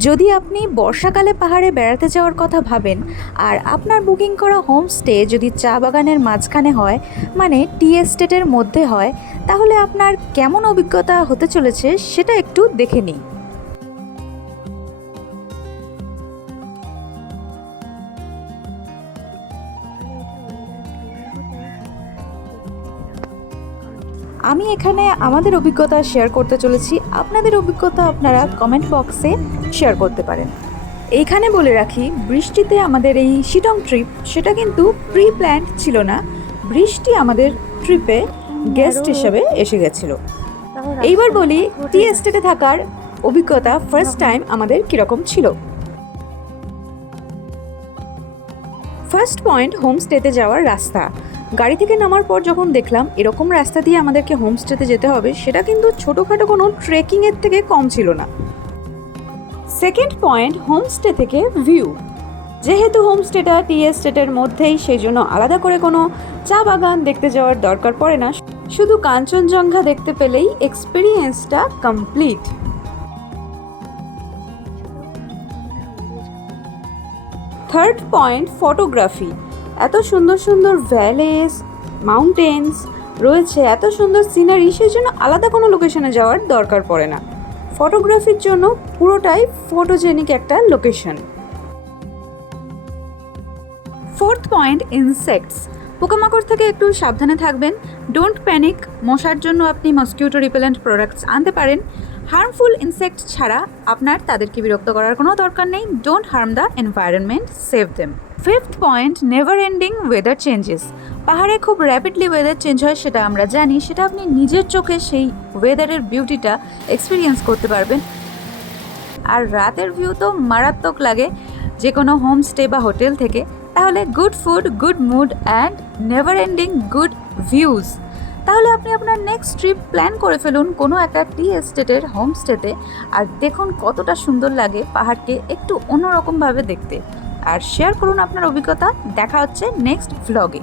যদি আপনি বর্ষাকালে পাহাড়ে বেড়াতে যাওয়ার কথা ভাবেন আর আপনার বুকিং করা হোমস্টে যদি চা বাগানের মাঝখানে হয়, মানে টি এস্টেটের মধ্যে হয়, তাহলে আপনার কেমন অভিজ্ঞতা হতে চলেছে সেটা একটু দেখে নিই। আমি এখানে আমাদের অভিজ্ঞতা শেয়ার করতে চলেছি, আপনাদের অভিজ্ঞতা আপনারা কমেন্ট বক্সে শেয়ার করতে পারেন। এইখানে বলে রাখি, বৃষ্টিতে আমাদের এই শিটং ট্রিপ সেটা কিন্তু প্রি প্ল্যান্ড ছিল না। বৃষ্টি আমাদের ট্রিপে গেস্ট হিসেবে এসে গেছিলো। এইবার বলি টি এস্টেটে থাকার অভিজ্ঞতা ফার্স্ট টাইম আমাদের কীরকম ছিল। ফার্স্ট পয়েন্ট, হোমস্টেতে যাওয়ার রাস্তা। গাড়ি থেকে নামার পর যখন দেখলাম এরকম রাস্তা দিয়ে আমাদেরকে হোমস্টেতে যেতে হবে, সেটা কিন্তু ছোটোখাটো কোনো ট্রেকিংয়ের থেকে কম ছিল না। সেকেন্ড পয়েন্ট, হোমস্টে থেকে ভিউ। যেহেতু হোমস্টেটা টি এস্টেটের মধ্যেই, সেই জন্য আলাদা করে কোনো চা বাগান দেখতে যাওয়ার দরকার পড়ে না, শুধু কাঞ্চনজঙ্ঘা দেখতে পেলেই এক্সপিরিয়েন্সটা কমপ্লিট। Third point, photography. এত সুন্দর সুন্দর ভ্যালিস, মাউন্টেন্স রয়েছে, এত সুন্দর সিনারি, সেই জন্য আলাদা কোনো লোকেশনে যাওয়ার দরকার পড়ে না। ফটোগ্রাফির জন্য পুরোটাই ফটোজেনিক একটা লোকেশন। Fourth point, insects. পোকামাকড় থেকে একটু সাবধানে থাকবেন। Don't panic. মশার জন্য আপনি মসকিউটো রিপেলেন্ট প্রোডাক্টস আনতে পারেন। হার্মফুল ইনসেক্ট ছাড়া আপনার তাদেরকে বিরক্ত করার কোনো দরকার নেই। Don't harm the environment, save them. Fifth point, never ending weather changes. পাহাড়ে খুব র্যাপিডলি ওয়েদার চেঞ্জ হয়, সেটা আমরা জানি। সেটা আপনি নিজের চোখে সেই ওয়েদারের বিউটিটা এক্সপিরিয়েন্স করতে পারবেন। আর রাতের ভিউ তো মারাত্মক লাগে যে কোনো হোমস্টে বা হোটেল থেকে। তাহলে good food, good mood and never ending good views. তাহলে আপনি আপনার নেক্সট ট্রিপ প্ল্যান করে ফেলুন কোনো একটা টি এস্টেটের হোমস্টেতে, আর দেখুন কতটা সুন্দর লাগে পাহাড়কে একটু অন্যরকমভাবে দেখতে। আর শেয়ার করুন আপনার অভিজ্ঞতা। দেখা হচ্ছে নেক্সট ভ্লগে।